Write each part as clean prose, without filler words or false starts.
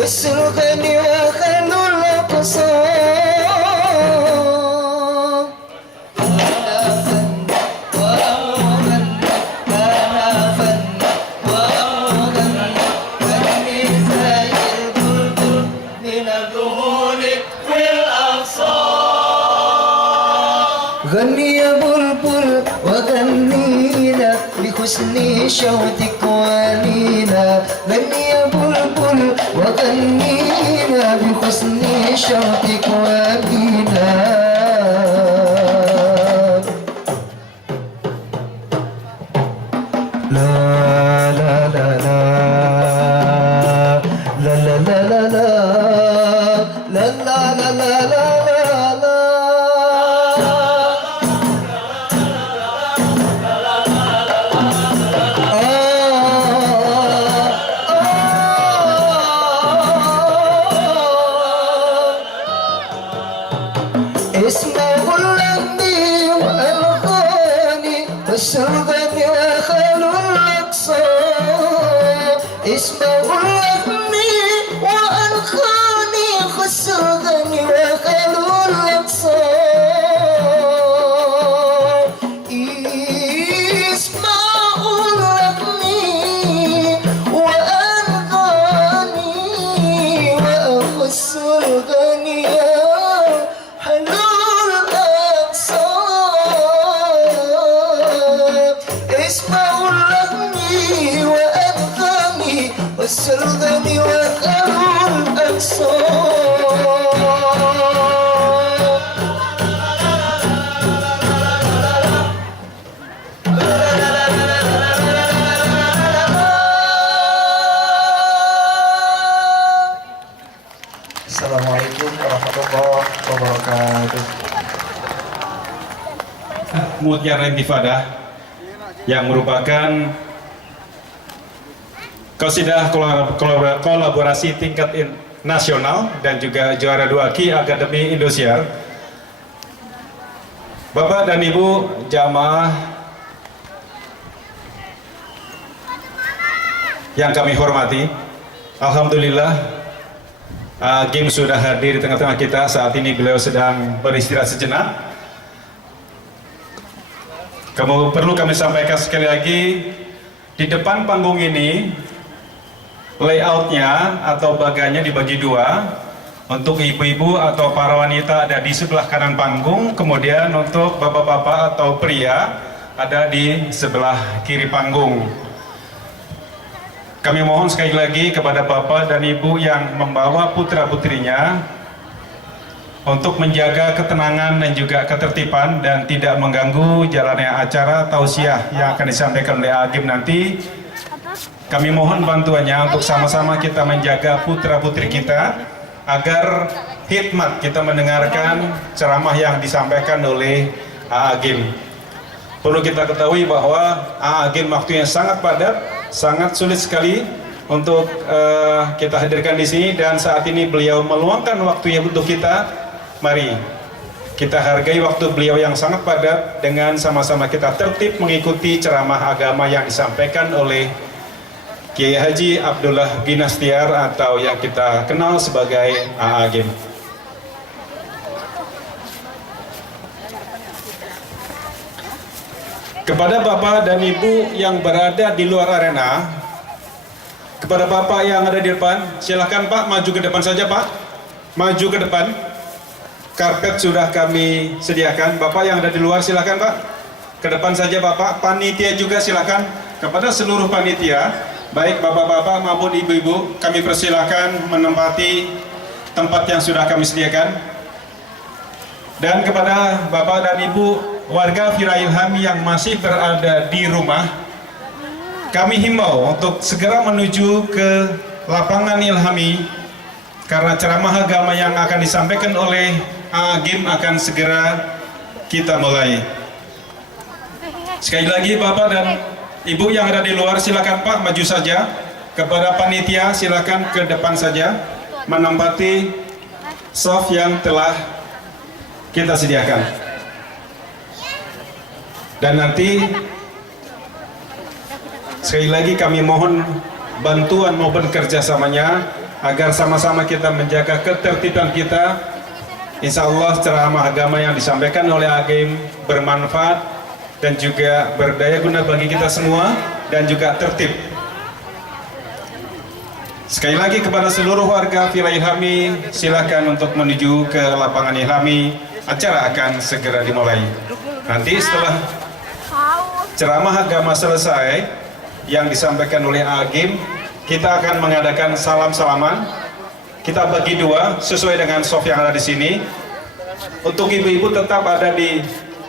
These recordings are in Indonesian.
والسلغني وخلو الأقصام غني يا بلبل وغنينا بحسن شوتك ولينا غني يا بلبل وغنينا بحسن شوتك ولينا لا لا لا لا لا لا لا لا لا لا لا لا لا اسمه اللمبي والألغاني والسلغني وخلو الأقصى اسمه اللمبي والألغاني والسلغني وخلو الأقصى اسمه اللمبي والألغاني والسلغني والسلغني وخلو الأقصى Assalamualaikum warahmatullahi wabarakatuh. Mutiara Intifadah yang merupakan qasidah kolaborasi tingkat nasional dan juga juara 2 Ki Akademi Indosiar. Bapak dan Ibu jamaah yang kami hormati, alhamdulillah Agim sudah hadir di tengah-tengah kita. Saat ini beliau sedang beristirahat sejenak. Perlu kami sampaikan sekali lagi, di depan panggung ini layoutnya atau baganya dibagi dua. Untuk ibu-ibu atau para wanita ada di sebelah kanan panggung, kemudian untuk bapak-bapak atau pria ada di sebelah kiri panggung. Kami mohon sekali lagi kepada bapak dan ibu yang membawa putra-putrinya untuk menjaga ketenangan dan juga ketertiban dan tidak mengganggu jalannya acara tausiah yang akan disampaikan oleh Agim nanti. Kami mohon bantuannya untuk sama-sama kita menjaga putra-putri kita agar hikmat kita mendengarkan ceramah yang disampaikan oleh Agim. Perlu kita ketahui bahwa Agim waktunya sangat padat, sangat sulit sekali untuk kita hadirkan di sini, dan saat ini beliau meluangkan waktunya untuk kita. Mari kita hargai waktu beliau yang sangat padat dengan sama-sama kita tertib mengikuti ceramah agama yang disampaikan oleh Kiai Haji Abdullah Ginastiar atau yang kita kenal sebagai Agim. Kepada Bapak dan Ibu yang berada di luar arena, kepada Bapak yang ada di depan, silakan Pak maju ke depan saja Pak, maju ke depan. Karpet sudah kami sediakan. Bapak yang ada di luar silakan Pak, ke depan saja Bapak. Panitia juga silakan. Kepada seluruh panitia, baik bapak-bapak maupun ibu-ibu, kami persilakan menempati tempat yang sudah kami sediakan. Dan kepada Bapak dan Ibu warga Vira Ilhami yang masih berada di rumah, kami himbau untuk segera menuju ke lapangan Ilhami karena ceramah agama yang akan disampaikan oleh Agim akan segera kita mulai. Sekali lagi Bapak dan Ibu yang ada di luar silakan Pak maju saja. Kepada panitia silakan ke depan saja menempati soft yang telah kita sediakan. Dan nanti sekali lagi kami mohon bantuan maupun kerjasamanya agar sama-sama kita menjaga ketertiban kita. Insya Allah ceramah agama yang disampaikan oleh Agim bermanfaat dan juga berdaya guna bagi kita semua dan juga tertib. Sekali lagi kepada seluruh warga Villa Ilhami, silakan untuk menuju ke lapangan Ilhami. Acara akan segera dimulai. Nanti setelah ceramah agama selesai yang disampaikan oleh Agim, kita akan mengadakan salam-salaman. Kita bagi dua sesuai dengan soft yang ada di sini. Untuk ibu-ibu tetap ada di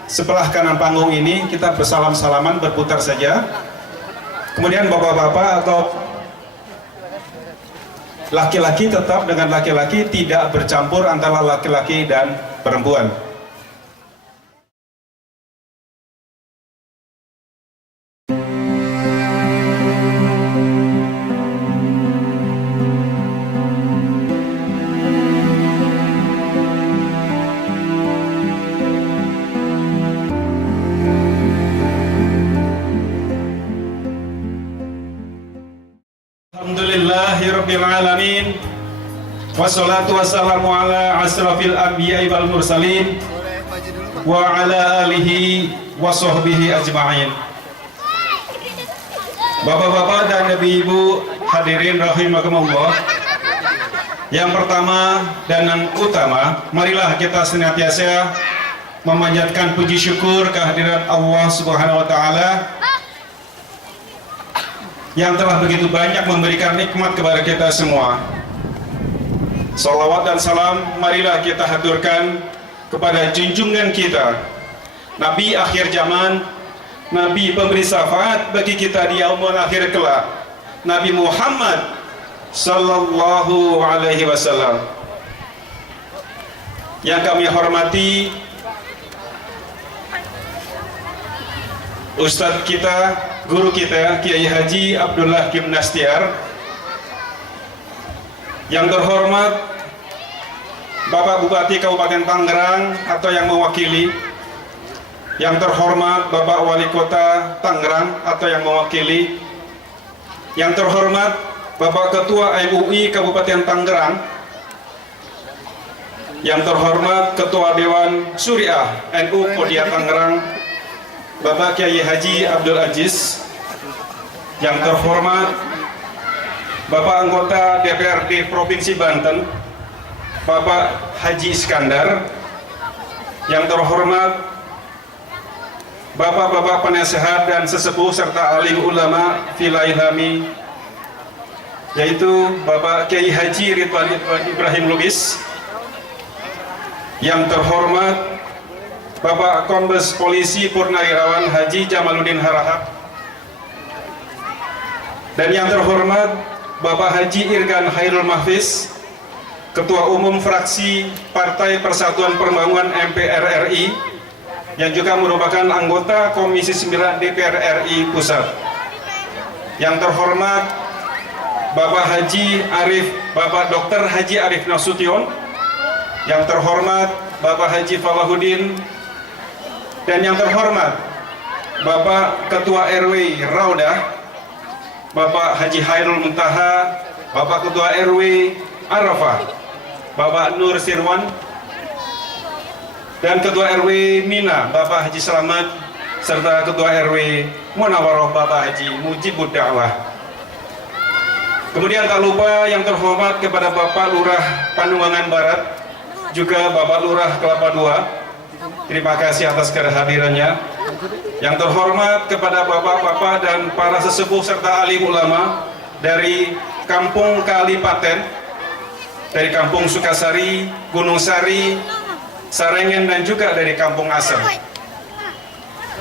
sebelah kanan panggung ini, kita bersalam-salaman, berputar saja. Kemudian bapak-bapak atau laki-laki tetap dengan laki-laki, tidak bercampur antara laki-laki dan perempuan. Alhamdulillahirabbil alamin. Wassalatu wassalamu ala asrafil anbiya'i wal mursalin wa ala alihi wa sahbihi ajma'in. Bapak-bapak dan ibu-ibu hadirin rahimakumullah. Yang pertama dan yang utama, marilah kita senantiasa memanjatkan puji syukur kehadirat Allah Subhanahu wa taala yang telah begitu banyak memberikan nikmat kepada kita semua. Salawat dan salam marilah kita haturkan kepada junjungan kita, Nabi akhir zaman, Nabi pemberi syafaat bagi kita di yaumul akhir kelak, Nabi Muhammad sallallahu alaihi wasallam. Yang kami hormati Ustadz kita, guru kita, Kiai Haji Abdullah Gimnastiar. Yang terhormat Bapak Bupati Kabupaten Tangerang atau yang mewakili. Yang terhormat Bapak Wali Kota Tangerang atau yang mewakili. Yang terhormat Bapak Ketua MUI Kabupaten Tangerang. Yang terhormat Ketua Dewan Syuriah NU Kodia Tangerang Bapak Kiai Haji Abdul Aziz. Yang terhormat Bapak anggota DPRD Provinsi Banten Bapak Haji Iskandar. Yang terhormat Bapak-bapak penasehat dan sesepuh serta alim ulama Villa Ilhami, yaitu Bapak Kiai Haji Ridwan Ibrahim Lubis. Yang terhormat Bapak Kombes Polisi Purnawirawan Haji Jamaluddin Harahap. Dan yang terhormat Bapak Haji Irgan Hairul Mahfiz, Ketua Umum Fraksi Partai Persatuan Pembangunan MPR RI, yang juga merupakan anggota Komisi 9 DPR RI Pusat. Yang terhormat Bapak Haji Arif, Bapak Dr. Haji Arif Nasution. Yang terhormat Bapak Haji Falahuddin. Dan yang terhormat Bapak Ketua RW Raudah Bapak Haji Hairul Muntaha, Bapak Ketua RW Arafah Bapak Nur Sirwan, dan Ketua RW Mina Bapak Haji Slamet, serta Ketua RW Munawaroh Bapak Haji Mujibud Da'wah. Kemudian tak lupa yang terhormat kepada Bapak Lurah Panumbangan Barat, juga Bapak Lurah Kelapa II. Terima kasih atas kehadirannya. Yang terhormat kepada bapak-bapak dan para sesepuh serta alim ulama dari Kampung Kalipaten, dari Kampung Sukasari, Gunung Sari, Sarengen, dan juga dari Kampung Asem.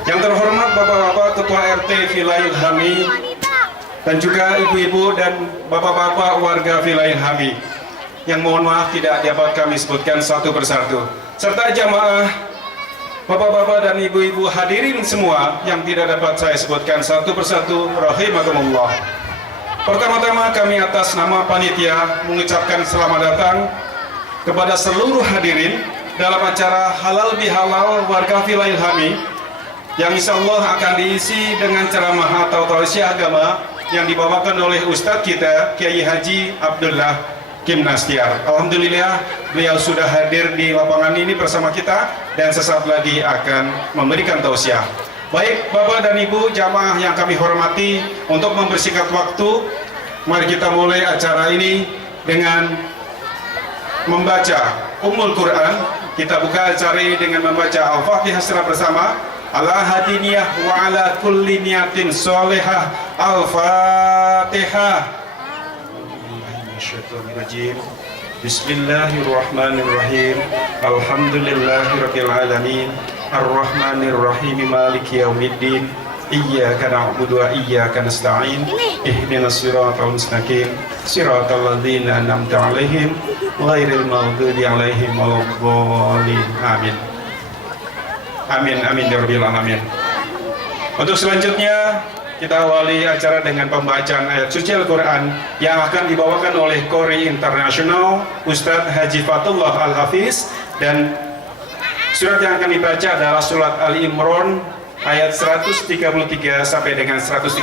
Yang terhormat bapak-bapak ketua RT Villa Ilhami, dan juga ibu-ibu dan bapak-bapak warga Villa Ilhami, yang mohon maaf tidak dapat kami sebutkan satu persatu, serta jamaah bapak-bapak dan ibu-ibu hadirin semua yang tidak dapat saya sebutkan satu persatu, rahimakumullah. Pertama-tama kami atas nama panitia mengucapkan selamat datang kepada seluruh hadirin dalam acara Halal Bihalal warga Villa Ilhami, yang insya Allah akan diisi dengan ceramah atau tausiah agama yang dibawakan oleh Ustadz kita Kiai Haji Abdullah Gimnastiar. Alhamdulillah beliau sudah hadir di lapangan ini bersama kita dan sesaat lagi akan memberikan tausiah. Baik Bapak dan Ibu jamaah yang kami hormati, untuk mempersingkat waktu, mari kita mulai acara ini dengan membaca Ummul Quran. Kita buka acara ini dengan membaca Al-Fatihah secara bersama. Ala hadiniyah wa ala kulli niyatin sholihah. Al-Fatihah. Bismillahirrahmanirrahim. Alhamdulillahirabbil alamin. Ar-Rahmanir-Rahim. Maliki yaumiddin. Iyyaka na'budu wa iyyaka nasta'in. Ihdinas siratal mustaqim. Siratal ladzina an'amta 'alaihim ghairil maghdubi 'alaihim waladdallin. Amin. Amin amin ya rabbil alamin. Untuk selanjutnya kita awali acara dengan pembacaan ayat suci Al-Quran yang akan dibawakan oleh Qori Internasional Ustadz Haji Fatullah Al-Hafiz, dan surat yang akan dibaca adalah surat Ali Imran ayat 133 sampai dengan 136,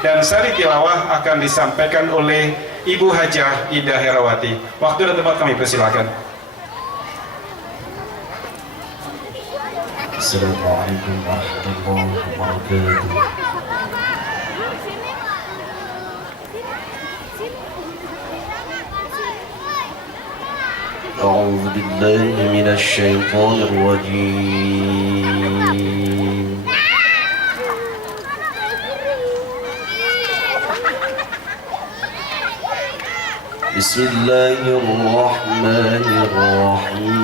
dan sari tilawah akan disampaikan oleh Ibu Hajah Ida Herawati. Waktu dan tempat kami persilakan. Assalamualaikum warahmatullahi wabarakatuh. أعوذ بالله من الشيطان الرجيم. بسم الله الرحمن الرحيم.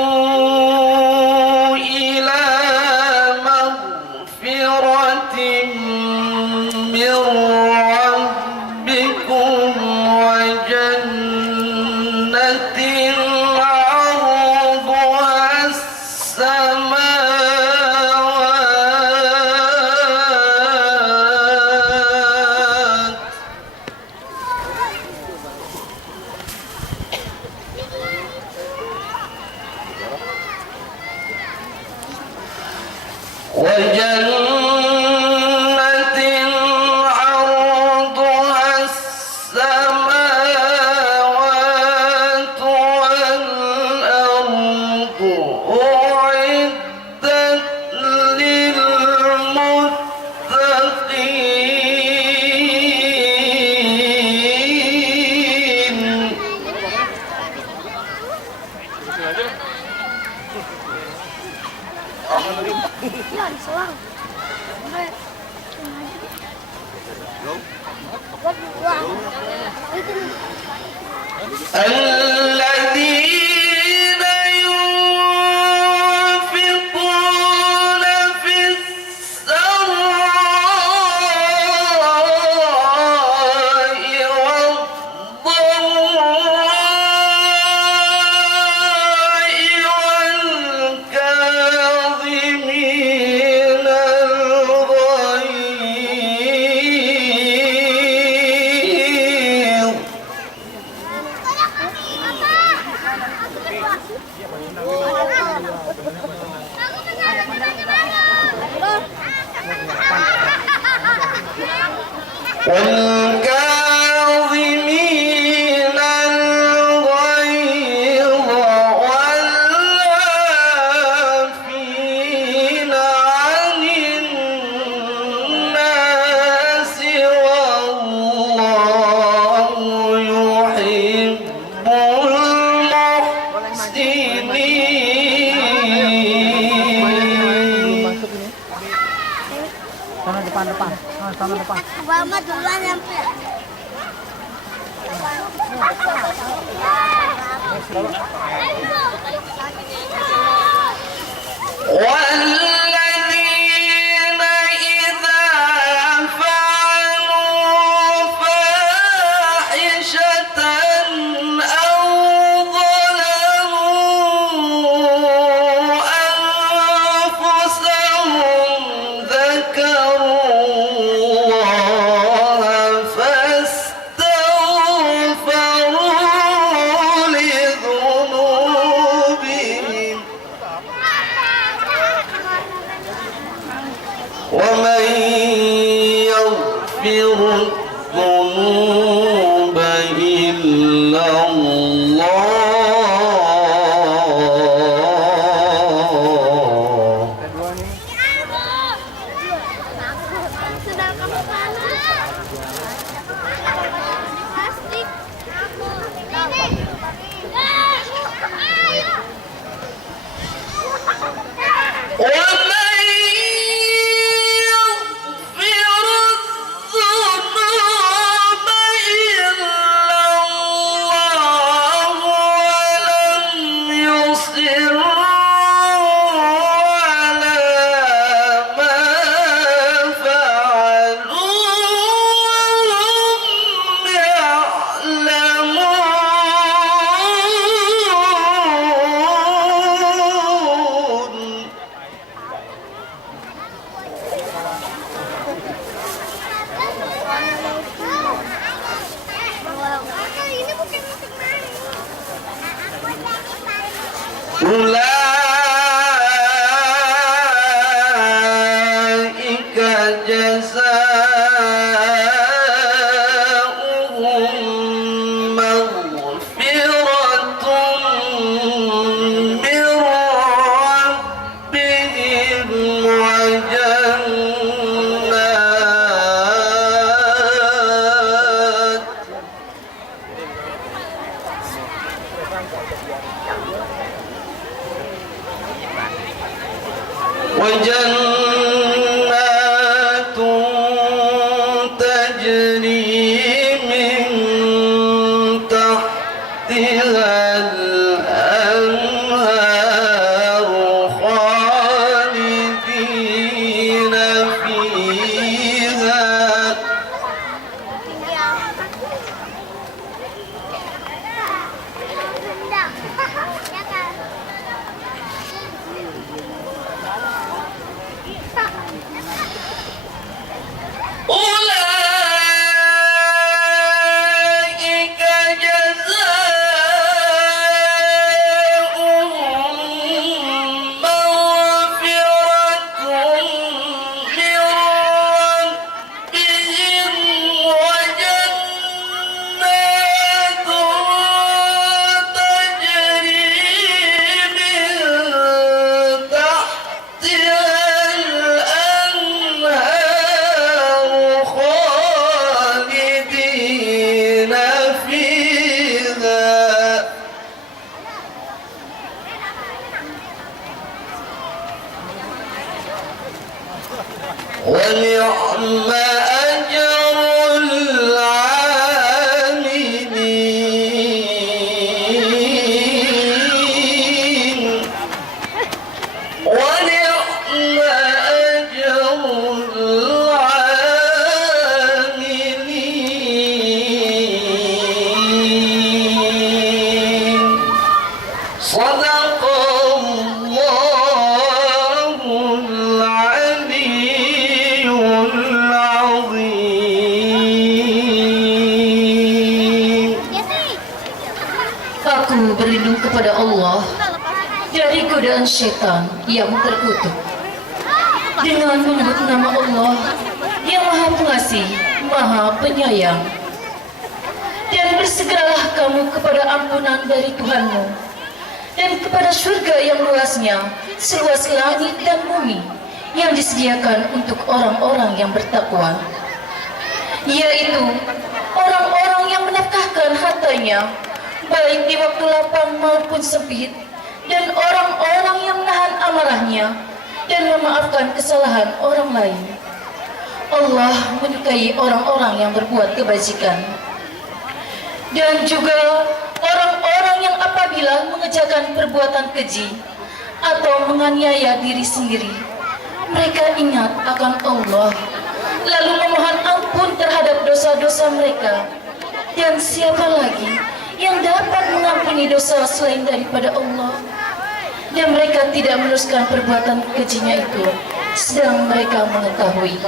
وسارعوا إلى مغفرة من ربكم وجنة عرضها السماوات وجنة عرضها السماوات والأرض أعدت للمتقين. الذين ينفقون في السراء والضراء والكاظمين الغيظ والكاظمين الغيظ والعافين عن الناس والله يحب المحسنين. Sana depan. Sana depan. Mama duluan nyampe. والذين إذا فعلوا فاحشة أو ظلموا أنفسهم ذكروا الله الذنوب إلا الله. Sedang kamu panas. Plastik. Ayo. ومن يغفر الذنوب إلا الله ولم يصروا على ما فعلوا وهم يعلمون. Ini bukan musik main. أولئك جزاؤهم مغفرة من ربهم وجنات تجري من تحتها الأنهار خالدين فيها. أولئك جزاؤهم مغفرة من ربهم وجنات تجري من تحتها الأنهار خالدين فيها. ونعم أجر العاملين. ونعم أجر العاملين. صدق الله العلي العظيم. Aku berlindung kepada Allah dari godaan syaitan yang terkutuk dengan menyebut nama Allah yang Maha Pengasih, Maha Penyayang. Dan bersegeralah kamu kepada ampunan dari Tuhanmu dan kepada surga yang luasnya seluas langit dan bumi yang disediakan untuk orang-orang yang bertakwa, yaitu orang-orang yang menafkahkan hartanya baik di waktu lapang maupun sempit, dan orang-orang yang menahan amarahnya dan memaafkan kesalahan orang lain. Allah menyukai orang-orang yang berbuat kebajikan, dan juga orang-orang yang apabila mengerjakan perbuatan keji atau menganiaya diri sendiri, mereka ingat akan Allah lalu memohon ampun terhadap dosa-dosa mereka. Dan siapa lagi yang dapat mengampuni dosa selain daripada Allah? Dan mereka tidak meneruskan perbuatan kejinya itu, sedang mereka mengetahui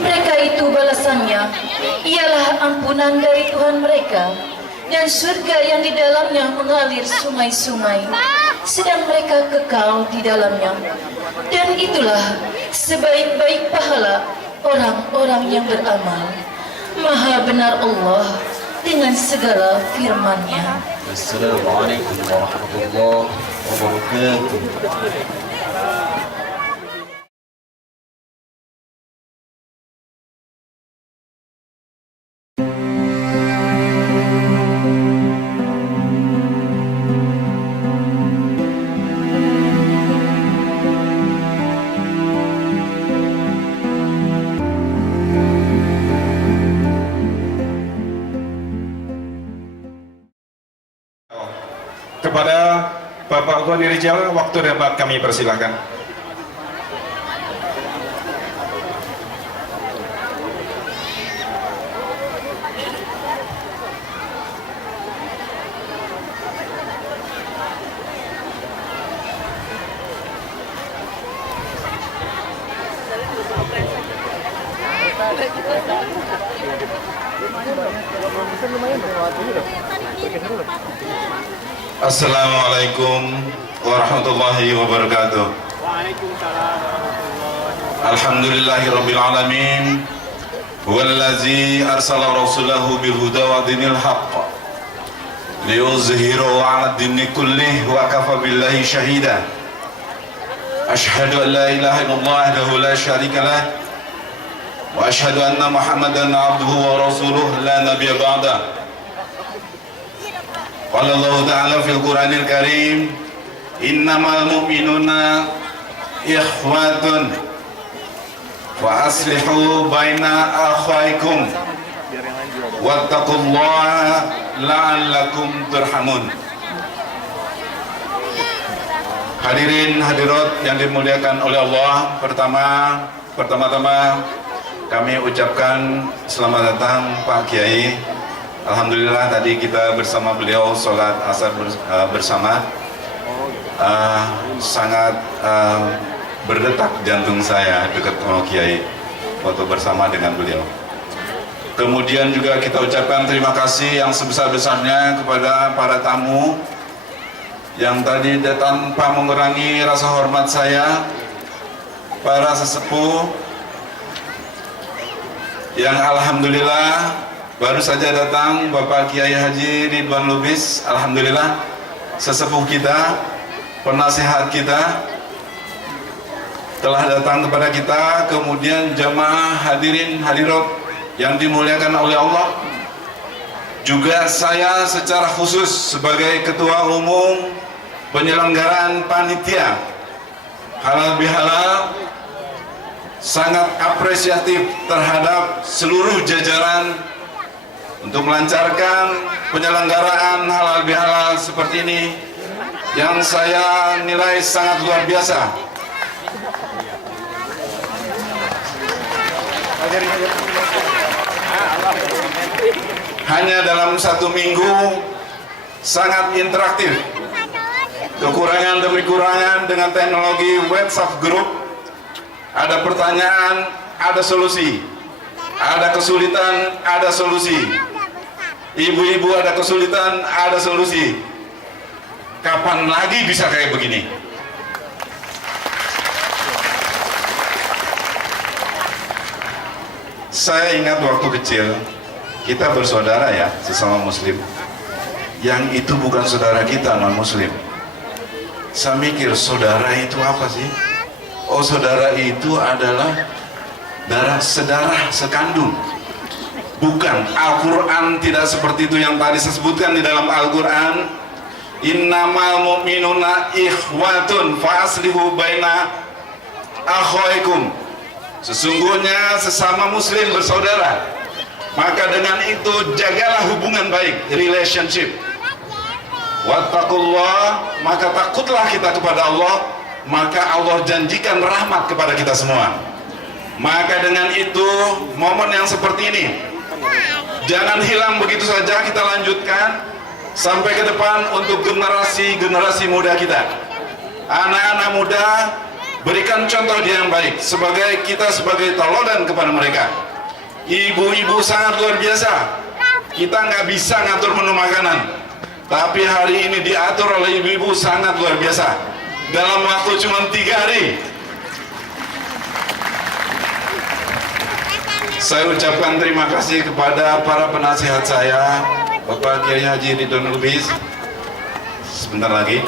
mereka itu balasannya ialah ampunan dari Tuhan mereka dan surga yang di dalamnya mengalir sungai-sungai, sedang mereka kekal di dalamnya. Dan itulah sebaik-baik pahala orang-orang yang beramal. Maha benar Allah dengan segala firman-Nya. Assalamualaikum warahmatullahi wabarakatuh. Kepada Bapak Goni Rijal, waktu debat kami persilahkan. Assalamualaikum warahmatullahi wabarakatuh. Alhamdulillahirabbil alamin. Huwallazi arsala rasulahu bil huda wa dinil haqq liyuzhirahu 'ala ad-dini kullih wa kafa billahi shahida. Asyhadu an la ilaha illallah wahdahu la syarika lah wa asyhadu anna Muhammadan 'abduhu wa rasuluhu la nabiyya ba'da. Qala Allah Ta'ala fil Qur'anil Karim, innamal mu'minuna ikhwatun fa aslihu baina akhwaikum wattaqullaha la'allakum turhamun. Hadirin hadirat yang dimuliakan oleh Allah, pertama-tama kami ucapkan selamat datang Pak Kiai. Alhamdulillah tadi kita bersama beliau sholat asar bersama. Sangat berdetak jantung saya dekat sama Kiai waktu bersama dengan beliau. Kemudian juga kita ucapkan terima kasih yang sebesar-besarnya kepada para tamu yang tadi tanpa mengurangi rasa hormat saya, para sesepuh yang alhamdulillah baru saja datang, Bapak Kiai Haji Ridwan Lubis. Alhamdulillah sesepuh kita, penasihat kita telah datang kepada kita. Kemudian jamaah hadirin hadirat yang dimuliakan oleh Allah, juga saya secara khusus sebagai Ketua Umum penyelenggaraan panitia halal bihalal sangat apresiatif terhadap seluruh jajaran untuk melancarkan penyelenggaraan halal bihalal seperti ini yang saya nilai sangat luar biasa. Hanya dalam 1 minggu sangat interaktif. Kekurangan demi kekurangan dengan teknologi WhatsApp group. Ada pertanyaan, ada solusi. Ada kesulitan, ada solusi. Ibu-ibu ada kesulitan, ada solusi. Kapan lagi bisa kayak begini? Saya ingat waktu kecil, kita bersaudara ya, sesama muslim. Yang itu bukan saudara kita, non muslim. Saya mikir, saudara itu apa sih? Oh, saudara itu adalah sedarah sekandung. Bukan, Al-Quran tidak seperti itu yang tadi saya sebutkan di dalam Al-Quran. Innamal mu'minuna ikhwatun fa aslihu baina akhwaikum. Sesungguhnya sesama muslim bersaudara, maka dengan itu jagalah hubungan baik, relationship. Wattaqullah, maka takutlah kita kepada Allah, maka Allah janjikan rahmat kepada kita semua. Maka dengan itu momen yang seperti ini jangan hilang begitu saja, kita lanjutkan sampai ke depan untuk generasi muda kita. Anak-anak muda, berikan contoh dia yang baik sebagai kita sebagai teladan kepada mereka. Ibu-ibu sangat luar biasa. Kita nggak bisa ngatur menu makanan, tapi hari ini diatur oleh ibu-ibu sangat luar biasa. Dalam waktu cuma 3 hari Saya ucapkan terima kasih kepada para penasihat saya, Bapak Kiai Haji Ridwan Lubis. Sebentar lagi,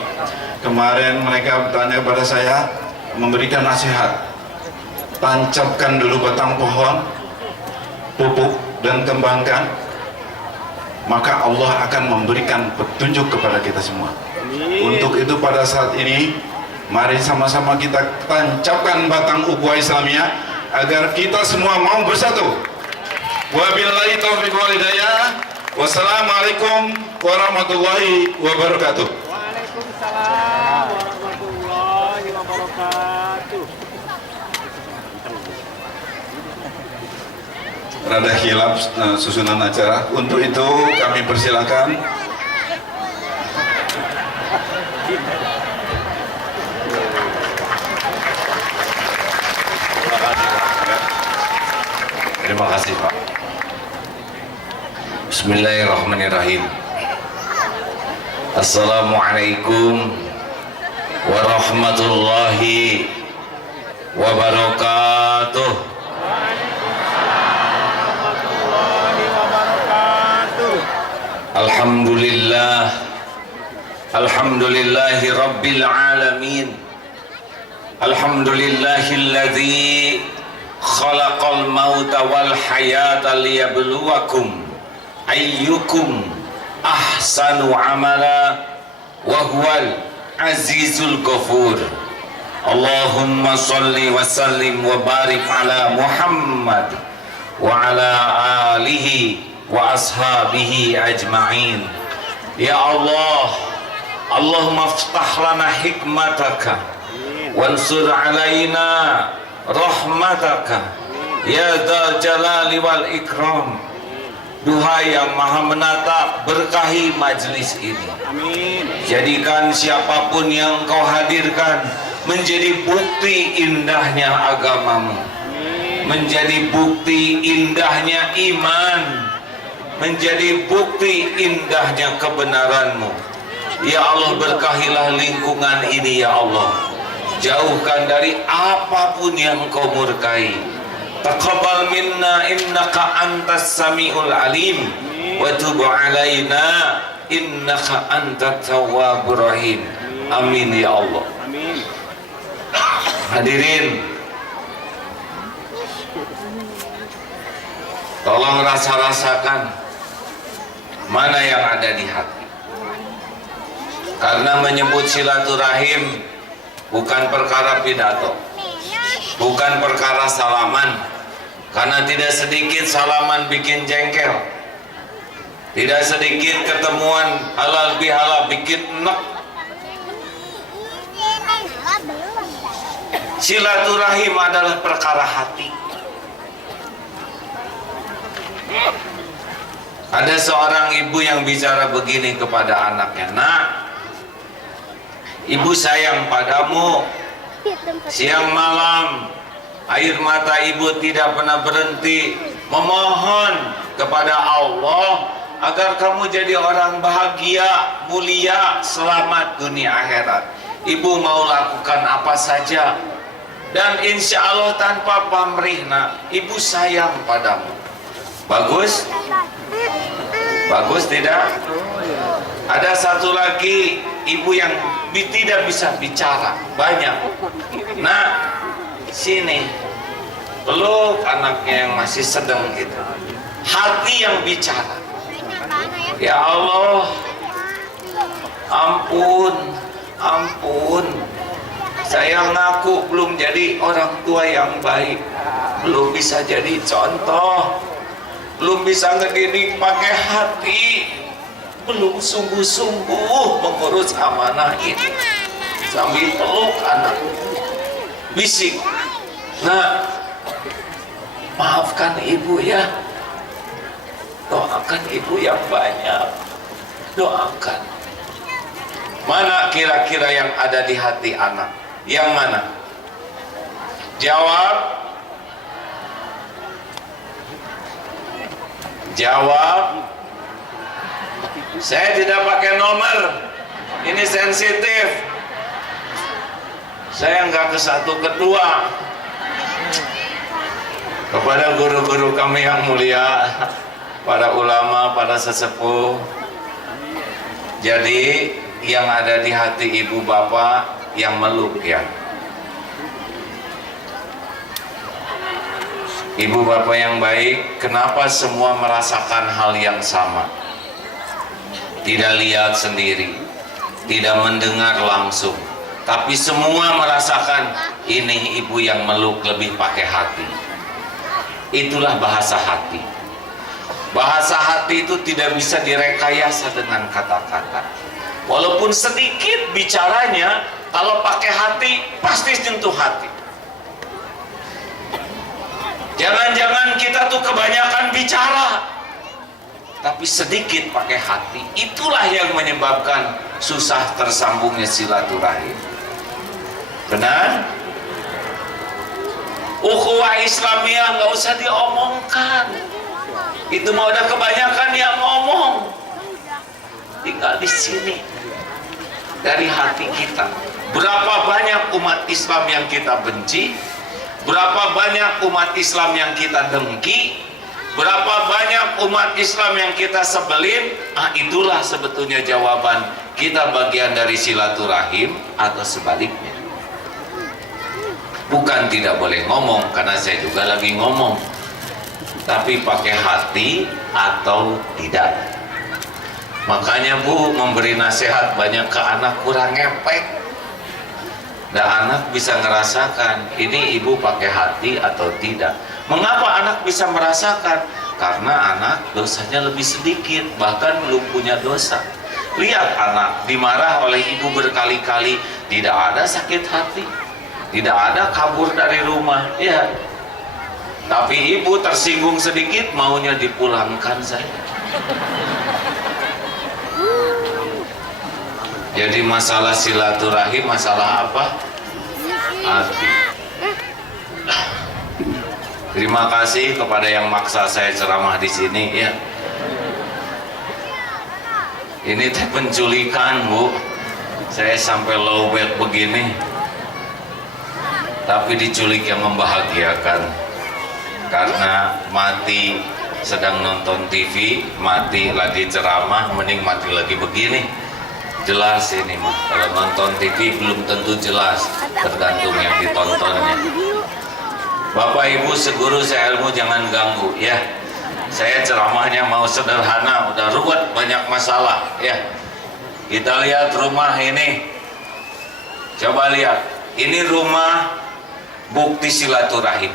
kemarin mereka bertanya kepada saya, memberikan nasihat, tancapkan dulu batang pohon, pupuk dan kembangkan, maka Allah akan memberikan petunjuk kepada kita semua. Untuk itu pada saat ini, mari sama-sama kita tancapkan batang ukhuwah Islamiyah agar kita semua mau bersatu. Wabillahi taufiq wal hidayah. Wassalamualaikum warahmatullahi wabarakatuh. Waalaikumsalam warahmatullahi wabarakatuh. Rada hilaf susunan acara. Untuk itu kami persilakan Terima kasih Pak. Bismillahirrahmanirrahim. Assalamualaikum warahmatullahi wabarakatuh. Alhamdulillah, alhamdulillahi rabbil alamin. Alhamdulillahilladzi khalaqal mauta wal hayata liyabluwakum ayyukum ahsanu amala wa huwal azizul ghafur. Allahumma salli wa sallim wa barik ala Muhammad wa ala alihi wa ashabihi ajma'in. Ya Allah, Allahumma ftah lana hikmataka wansur alaina rahmataka ya dzal jalali wal ikram. Duhai yang maha menata, berkahi majlis ini. Amin. Jadikan siapapun yang Engkau hadirkan menjadi bukti indahnya agamamu, menjadi bukti indahnya iman, menjadi bukti indahnya kebenaranmu. Ya Allah, berkahilah lingkungan ini ya Allah, jauhkan dari apapun yang Engkau murkai. Taqabbal minna innaka antas samiul alim wa tub alaina innaka antat tawwabur rahim. Amin ya Allah. Amin. Hadirin, tolong rasa-rasakan mana yang ada di hati. Karena menyebut silaturahim bukan perkara pidato, bukan perkara salaman. Karena tidak sedikit salaman bikin jengkel, tidak sedikit ketemuan halal bihalal bikin enek. Silaturahim adalah perkara hati. Ada seorang ibu yang bicara begini kepada anaknya, "Nak, ibu sayang padamu. Siang malam air mata ibu tidak pernah berhenti memohon kepada Allah agar kamu jadi orang bahagia, mulia, selamat dunia akhirat. Ibu mau lakukan apa saja dan insya Allah tanpa pamrih, nak, ibu sayang padamu." Bagus? Bagus tidak? Ada satu lagi ibu yang tidak bisa bicara banyak. Nah, sini peluk anaknya yang masih sedang itu. Hati yang bicara. Ya Allah, ampun, ampun. Saya ngaku belum jadi orang tua yang baik, belum bisa jadi contoh, belum bisa ngedidik pakai hati, belum sungguh-sungguh mengurus amanah ini. Sambil peluk anak, bisik, "Nah, maafkan ibu ya, doakan ibu yang banyak, doakan." Mana kira-kira yang ada di hati anak? Yang mana? Jawab. Jawab. Saya tidak pakai nomor, ini sensitif. Saya nggak ke satu ke dua. kepada guru-guru kami yang mulia, para ulama, para sesepuh. Jadi yang ada di hati ibu bapak yang meluk ya. Ibu bapak yang baik, kenapa semua merasakan hal yang sama? Tidak lihat sendiri, tidak mendengar langsung, tapi semua merasakan ini ibu yang meluk lebih pakai hati. Itulah bahasa hati. Bahasa hati itu tidak bisa direkayasa dengan kata-kata. Walaupun sedikit bicaranya, kalau pakai hati pasti sentuh hati. Jangan-jangan kita tuh kebanyakan bicara, tapi sedikit pakai hati. Itulah yang menyebabkan susah tersambungnya silaturahim. Benar? Ukhuwah Islamiyah nggak usah diomongkan. Itu mau udah kebanyakan yang ngomong. Tinggal di sini, dari hati kita. Berapa banyak umat Islam yang kita benci? Berapa banyak umat Islam yang kita dengki? Berapa banyak umat Islam yang kita sebelin? Itulah sebetulnya jawaban kita bagian dari silaturahim atau sebaliknya. Bukan tidak boleh ngomong, karena saya juga lagi ngomong, tapi pakai hati atau tidak. Makanya Bu memberi nasihat banyak ke anak kurang ngepek. Dan anak bisa ngerasakan ini ibu pakai hati atau tidak. Mengapa anak bisa merasakan? Karena anak dosanya lebih sedikit, bahkan belum punya dosa. Lihat anak dimarah oleh ibu berkali-kali, tidak ada sakit hati, tidak ada kabur dari rumah, ya. Tapi ibu tersinggung sedikit, maunya dipulangkan saja. Jadi masalah silaturahim, masalah apa? Hati. Terima kasih kepada yang maksa saya ceramah di sini ya. Ini teh penculikan Bu. Saya sampai lowbat begini. Tapi diculik yang membahagiakan. Karena mati sedang nonton TV, mati lagi ceramah, mending mati lagi begini. Jelas ini mah, kalau nonton TV belum tentu jelas, tergantung yang ditontonnya. Bapak Ibu seguru seilmu jangan ganggu ya. Saya ceramahnya mau sederhana, udah ruwet banyak masalah ya. Kita lihat rumah ini. Coba lihat, ini rumah bukti silaturahim.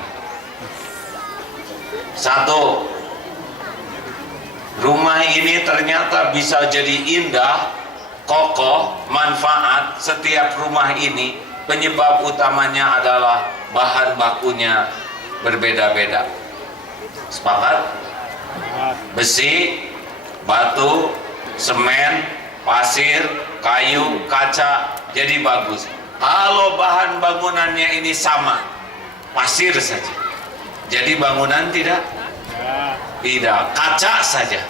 Satu, rumah ini ternyata bisa jadi indah, kokoh, manfaat. Setiap rumah ini penyebab utamanya adalah bahan bakunya berbeda-beda. Sepakat? Besi, batu, semen, pasir, kayu, kaca, jadi bagus. Kalau bahan bangunannya ini sama, pasir saja, jadi bangunan tidak? Tidak. Kaca saja,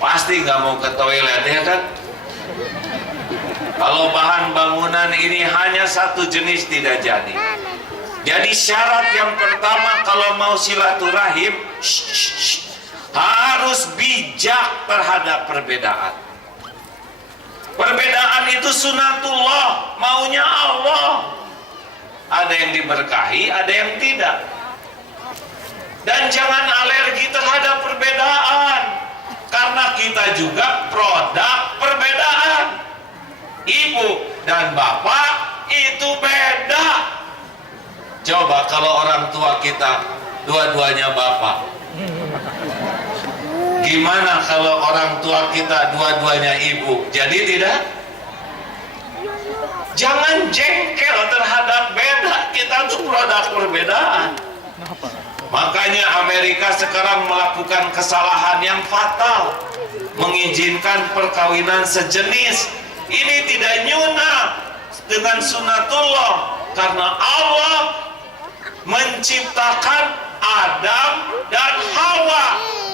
pasti nggak mau ke toilet ya kan? Kalau bahan bangunan ini hanya satu jenis tidak jadi. Jadi syarat yang pertama kalau mau silaturahim harus bijak terhadap perbedaan. Perbedaan itu sunatullah, maunya Allah. Ada yang diberkahi, ada yang tidak. Dan jangan alergi terhadap perbedaan, karena kita juga produk perbedaan. Ibu dan bapak itu beda. Coba kalau orang tua kita dua-duanya bapak, gimana kalau orang tua kita dua-duanya ibu? Jadi tidak? Jangan jengkel terhadap beda, kita tuh produk perbedaan. Makanya Amerika sekarang melakukan kesalahan yang fatal, mengizinkan perkawinan sejenis. Ini tidak nyuna dengan sunatullah, karena Allah menciptakan Adam dan Hawa,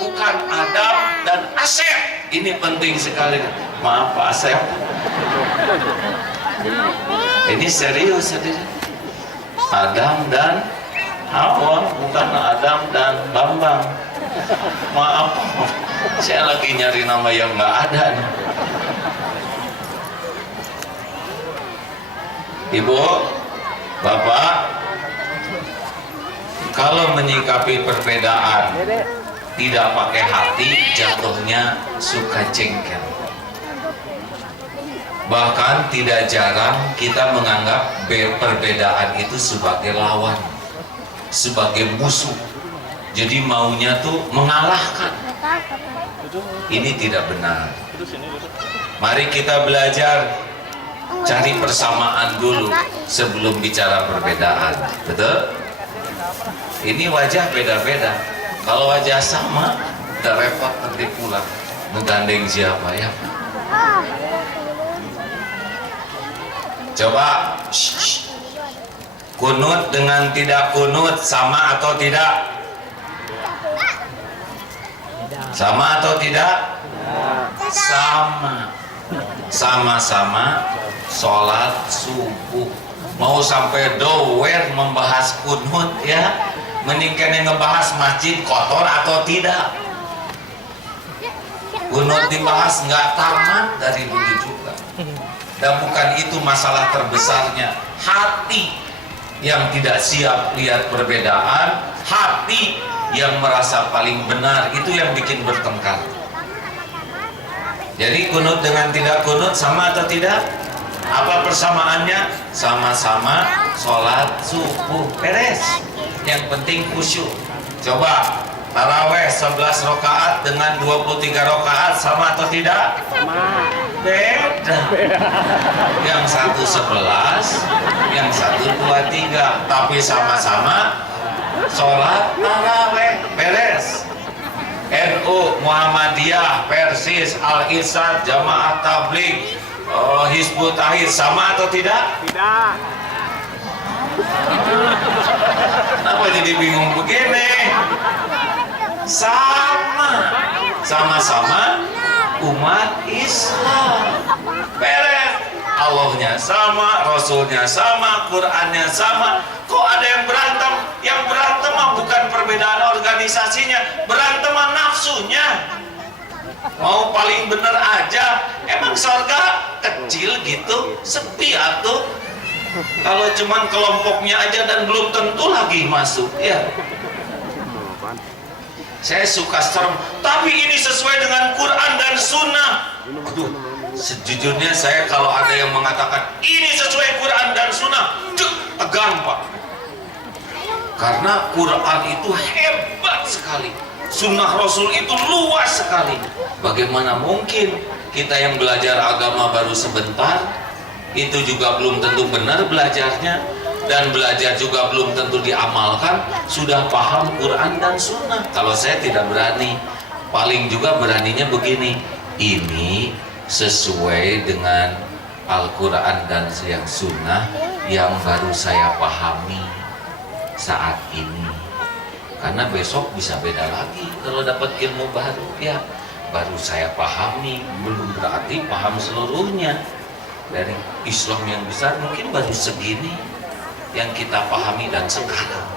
bukan Adam dan Asep. Ini penting sekali. Maaf Pak Asep, ini serius. Adam dan Hawa, bukan Adam dan Bambang. Maaf, saya lagi nyari nama yang nggak ada nih. Ibu, Bapak, kalau menyikapi perbedaan tidak pakai hati, jatuhnya suka jengkel. Bahkan tidak jarang kita menganggap perbedaan itu sebagai lawan, sebagai musuh. Jadi maunya tuh mengalahkan. Ini tidak benar. Mari kita belajar cari persamaan dulu sebelum bicara perbedaan. Betul? Ini wajah beda-beda. Kalau wajah sama, udah repot nanti pulang. Menggandeng siapa ya? Coba kunut dengan tidak kunut sama atau tidak? Sama atau tidak? Sama. Sama-sama sholat subuh. Mau sampai dower membahas kunut ya, mending kena ngebahas masjid kotor atau tidak. Kunut dibahas nggak tamat dari dulu juga. Dan bukan itu masalah terbesarnya. Hati yang tidak siap lihat perbedaan, hati yang merasa paling benar, itu yang bikin bertengkar. Jadi kunut dengan tidak kunut sama atau tidak? Apa persamaannya? Sama-sama sholat subuh, beres. Yang penting khusyuk. Coba taraweh 11 rakaat dengan 23 rakaat sama atau tidak? Sama. Beda. Yang satu 11, yang satu 23, tapi sama-sama sholat taraweh, beres. NU, Muhammadiyah, Persis, Al-Irsyad, Jamaah Tabligh, Hizbut Tahrir sama atau tidak? Tidak. Kenapa jadi bingung begini? Sama-sama umat Islam, beres. Allahnya sama, Rasulnya sama, Qurannya sama. Kok ada yang berantem? Yang berantem mah bukan perbedaan organisasinya, berantem mah nafsunya. Mau paling bener aja. Emang surga kecil gitu, sepi atuh. Kalau cuman kelompoknya aja dan belum tentu lagi masuk ya. Saya suka serem, tapi ini sesuai dengan Quran dan Sunnah. Aduh, sejujurnya saya kalau ada yang mengatakan ini sesuai Quran dan Sunnah, tegang Pak. Karena Quran itu hebat sekali, Sunnah Rasul itu luas sekali. Bagaimana mungkin kita yang belajar agama baru sebentar, itu juga belum tentu benar belajarnya, dan belajar juga belum tentu diamalkan, sudah paham Quran dan Sunnah. Kalau saya tidak berani, paling juga beraninya begini, ini sesuai dengan Al-Quran dan yang Sunnah yang baru saya pahami saat ini. Karena besok bisa beda lagi kalau dapat ilmu baru ya. Baru saya pahami, belum berarti paham seluruhnya. Dari Islam yang besar mungkin baru segini yang kita pahami dan sekarang.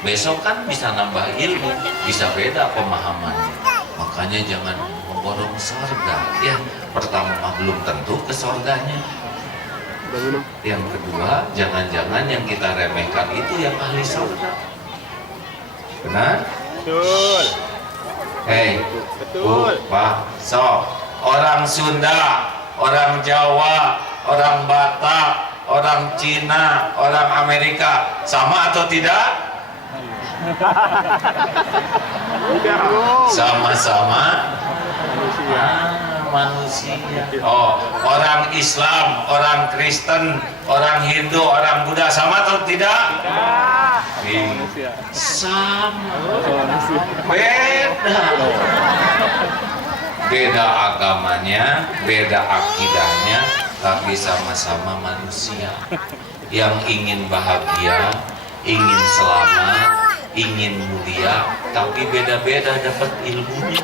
Besok kan bisa nambah ilmu, bisa beda pemahamannya. Makanya jangan memborong surga ya. Pertama belum tentu ke surganya. Yang kedua, jangan-jangan yang kita remehkan itu yang ahli surga. Benar? Betul. Hei, Betul. Bu, Pak, so, orang Sunda, orang Jawa, orang Batak, orang Cina, orang Amerika, sama atau tidak? Sama-sama manusia. Oh, orang Islam, orang Kristen, orang Hindu, orang Buddha, sama atau tidak? Sama. Beda. Beda agamanya, beda akidahnya, tapi sama-sama manusia yang ingin bahagia, ingin selamat, ingin mulia, tapi beda-beda dapat ilmunya.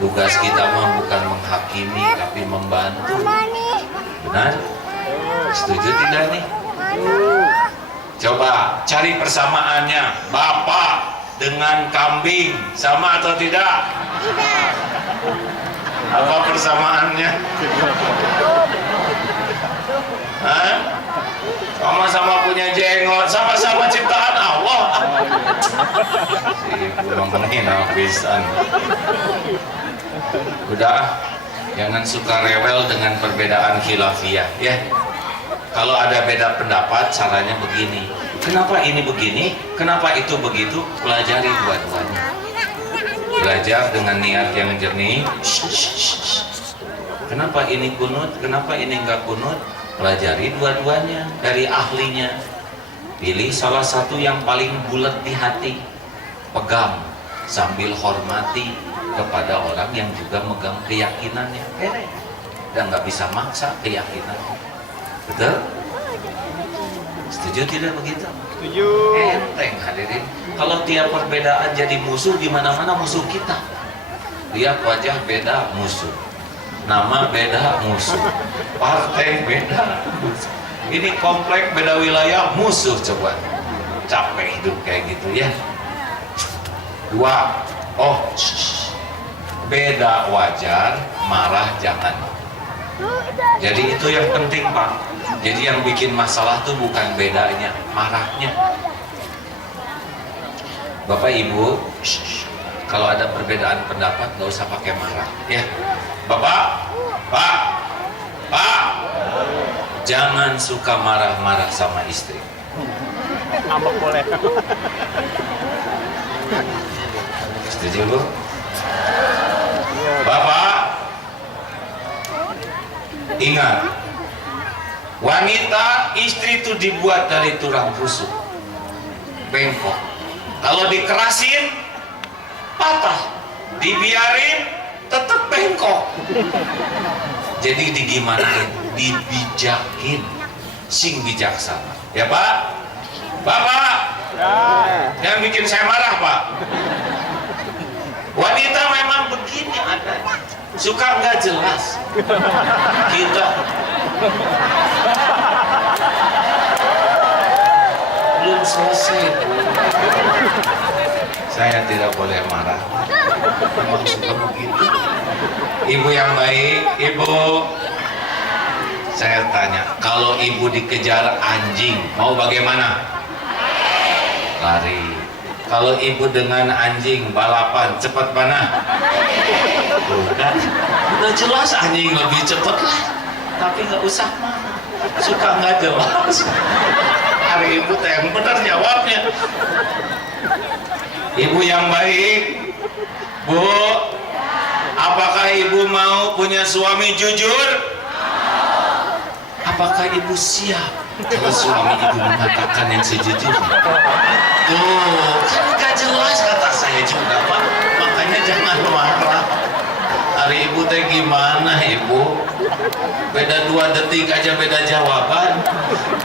Tugas kita mah bukan menghakimi, tapi membantu. Benar? Setuju tidak nih? Coba cari persamaannya. Bapak dengan kambing sama atau tidak? Apa persamaannya? Hah? Sama-sama punya jenggot, sama-sama ciptaan Allah. Si belum menghina pisan. Udah, jangan suka rewel dengan perbedaan khilafiyah ya. Kalau ada beda pendapat, caranya begini. Kenapa ini begini? Kenapa itu begitu? Pelajari dua-duanya. Belajar dengan niat yang jernih. Kenapa ini kunut? Kenapa ini enggak kunut? Pelajari dua-duanya dari ahlinya. Pilih salah satu yang paling bulat di hati. Pegang sambil hormati kepada orang yang juga megang keyakinannya. Dan nggak bisa maksa keyakinannya. Betul? Setuju tidak begitu? Setuju. Enteng hadirin. Kalau tiap perbedaan jadi musuh, di mana-mana musuh kita. Lihat wajah beda musuh. Nama beda musuh, partai beda musuh. Ini komplek beda wilayah musuh. Coba capek hidup kayak gitu ya. Dua, beda wajar, marah jangan. Jadi itu yang penting Pak. Jadi yang bikin masalah tuh bukan bedanya, marahnya. Bapak Ibu, kalau ada perbedaan pendapat nggak usah pakai marah ya. Bapak, Pak, jangan suka marah-marah sama istri. Ngambek boleh. Setuju Bu? Bapak, ingat, wanita istri itu dibuat dari tulang rusuk, bengkok. Kalau dikerasin, patah. Dibiarin, tetap bengkok. Jadi digimanain, dibijakin, sing bijaksana. Ya Pak? Bapak, jangan bikin saya marah Pak. Wanita memang begini adanya, suka nggak jelas. Kita belum selesai. Saya tidak boleh marah. Memang suka begitu. Ibu yang baik, Ibu, saya tanya, kalau Ibu dikejar anjing, mau bagaimana? Lari. Kalau Ibu dengan anjing balapan, cepat mana? Udah jelas anjing lebih cepat lah. Tapi nggak usah marah. Suka nggak jelas. Hari Ibu teh yang benar jawabnya. Ibu yang baik, Bu, apakah Ibu mau punya suami jujur? Apakah Ibu siap kalau suami Ibu mengatakan yang sejujurnya? Tuh, kan gak jelas kata saya juga Pak. Makanya jangan marah. Hari Ibu teh gimana Ibu? Beda 2 detik aja beda jawaban.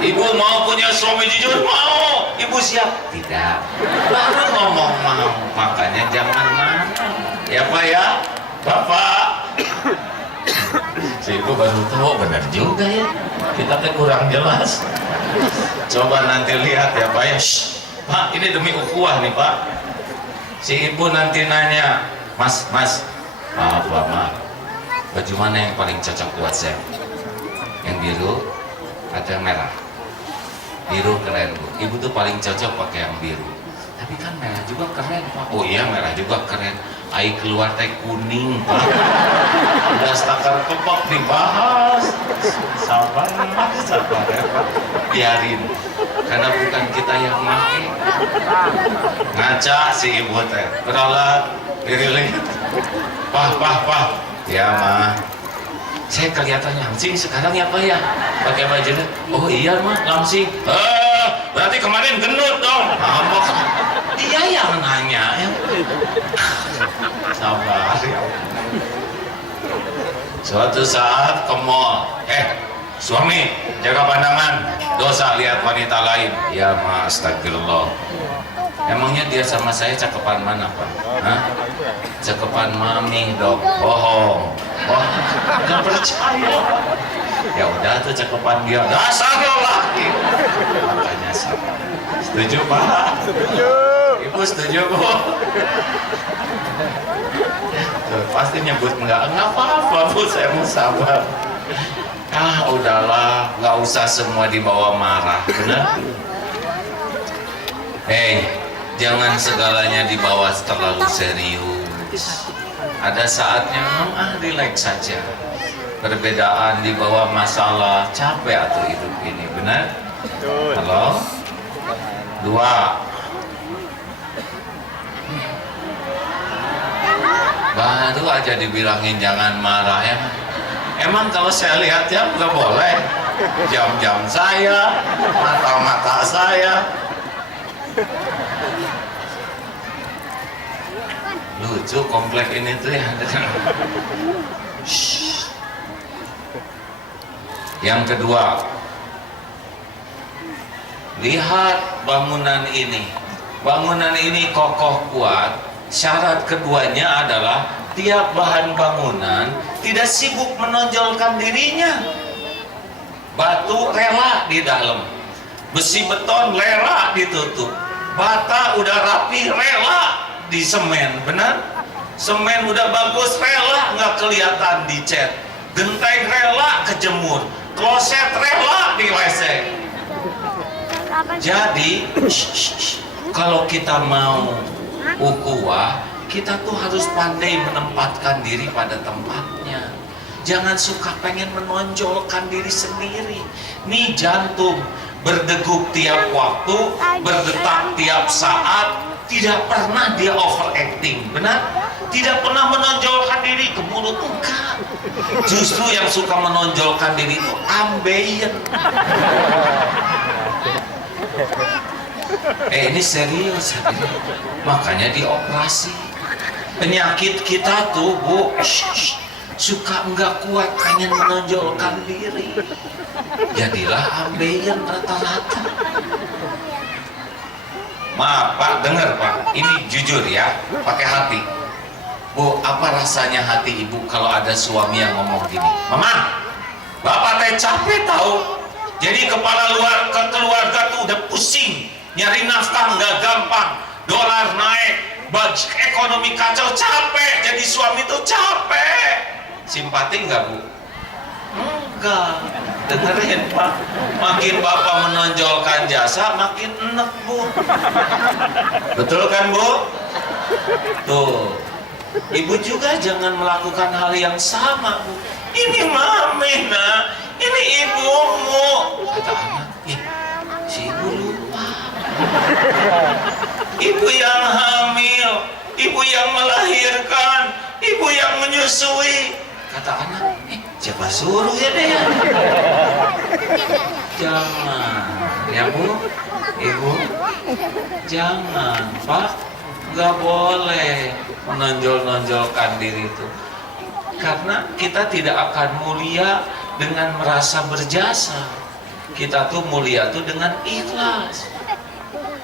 Ibu mau punya suami jujur? Mau. Ibu siap? Tidak. Baru ngomong mau. Makanya jangan marah. Ya Pak ya? Bapak. Si Ibu baru tahu, benar juga ya. Kita teh kurang jelas. Coba nanti lihat ya Pak ya. Shh. Pak, ini demi ukhuwah nih Pak. Si Ibu nanti nanya, Mas, maaf Pak, maaf. Baju mana yang paling cocok buat saya? Yang biru atau yang merah? Biru keren Bu. Ibu tuh paling cocok pakai yang biru. Tapi kan merah juga keren Pak. Oh iya, merah juga keren. Air keluar teh kuning Pak. Udah stakar kepok dibahas. Sabar ya Pak. Biarin. Karena bukan kita yang make. Ngaca si Ibu teh. Beralat, diriling. Pak. Ya mah. Saya kelihatannya langsing sekarang ya Pak ya. Pakai bajunya. Oh iya mah langsing. Berarti kemarin gendut dong. Ngambek. Dia yang nanya ya. Sabar ya. Suatu saat ke mall. Suami, jaga pandangan. Dosa lihat wanita lain. Ya ma, astagfirullah. Emangnya dia sama saya cakepan mana Pak? Hah? Cakepan mami dok. Bohong. Gak percaya. Ya udah tuh cakepan dia, dasar laki. Makanya sabar. Setuju Pak? Setuju. Ibu setuju Bu? Tuh, pasti nyebut enggak apa-apa Bu, saya mau sabar. Ah udahlah, nggak usah semua dibawa marah, benar? Jangan segalanya dibawa terlalu serius. Ada saatnya relax saja. Perbedaan dibawa masalah, capek atau hidup ini, benar? Halo? 2. Baru aja dibilangin jangan marah ya. Emang kalau saya lihat jam nggak boleh, jam-jam saya, mata-mata saya. Lucu komplek ini tuh ya. Yang kedua, lihat bangunan ini. Bangunan ini kokoh kuat. Syarat keduanya adalah tiap bahan bangunan tidak sibuk menonjolkan dirinya. Batu rela di dalam, besi beton rela ditutup, bata udah rapi rela di semen, benar? Semen udah bagus rela nggak kelihatan dicat, genteng rela kejemur, kloset rela di WC. Jadi kalau kita mau ukhuwah, kita tuh harus pandai menempatkan diri pada tempatnya. Jangan suka pengen menonjolkan diri sendiri. Nih jantung berdegup tiap waktu, berdetak tiap saat, tidak pernah dia overacting, benar? Tidak pernah menonjolkan diri ke mulut, enggak. Justru yang suka menonjolkan diri itu ambeien. Ini serius, makanya dioperasi. Penyakit kita tuh Bu, suka enggak kuat pengen menonjolkan diri, jadilah ambeien rata-rata. Maaf Pak, dengar Pak, ini jujur ya, pakai hati. Bu, apa rasanya hati ibu kalau ada suami yang ngomong gini, Mama, Bapak teh capek tahu. Jadi kepala keluarga tuh udah pusing, nyari nafkah nggak gampang, dolar naik, ekonomi kacau, capek. Jadi suami tuh capek. Simpati nggak Bu? Enggak. Dengerin Pak, makin Bapak menonjolkan jasa, makin enak Bu. Betul kan Bu? Tuh, Ibu juga jangan melakukan hal yang sama Bu. Ini Mami nak, ini ibumu. Kata anak, si ibu lupa. Ibu yang hamil, ibu yang melahirkan, ibu yang menyusui. Kata anak, siapa suruh ya deh? Jangan, ya Bu, Ibu, jangan Pak, nggak boleh menonjol-nonjolkan diri itu. Karena kita tidak akan mulia dengan merasa berjasa. Kita tuh mulia tuh dengan ikhlas.